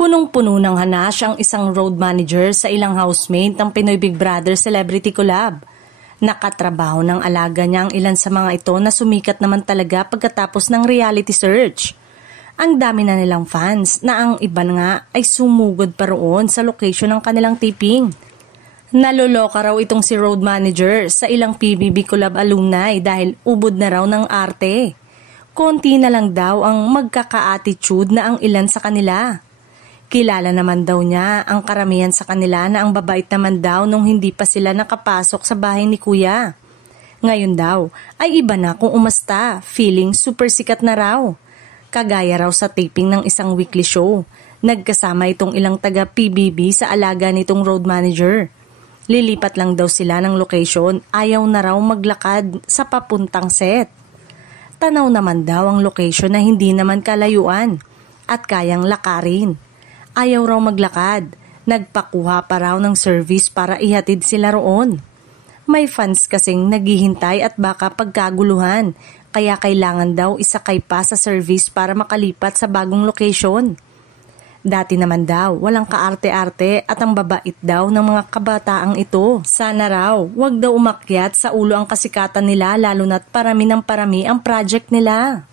Punong-puno ng hanas ang isang road manager sa ilang housemate ng Pinoy Big Brother Celebrity Collab. Nakatrabaho ng alaga niya ang ilan sa mga ito na sumikat naman talaga pagkatapos ng reality search. Ang dami na nilang fans na ang iba nga ay sumugod pa roon sa location ng kanilang taping. Naloloka raw itong si road manager sa ilang PBB Collab alumni dahil ubod na raw ng arte. Konti na lang daw ang magkaka-attitude na ang ilan sa kanila. Kilala naman daw niya ang karamihan sa kanila na ang babait naman daw nung hindi pa sila nakapasok sa bahay ni Kuya. Ngayon daw ay iba na kung umasta, feeling super sikat na raw. Kagaya raw sa taping ng isang weekly show, nagkasama itong ilang taga PBB sa alaga nitong road manager. Lilipat lang daw sila ng location, ayaw na raw maglakad sa papuntang set. Tanaw naman daw ang location na hindi naman kalayuan at kayang lakarin. Ayaw raw maglakad, nagpakuha pa raw ng service para ihatid sila roon. May fans kasing naghihintay at baka pagkaguluhan, kaya kailangan daw isakay pa sa service para makalipat sa bagong location. Dati naman daw, walang kaarte-arte at ang babait daw ng mga kabataang ito. Sana raw, wag daw umakyat sa ulo ang kasikatan nila lalo na't parami ng parami ang project nila.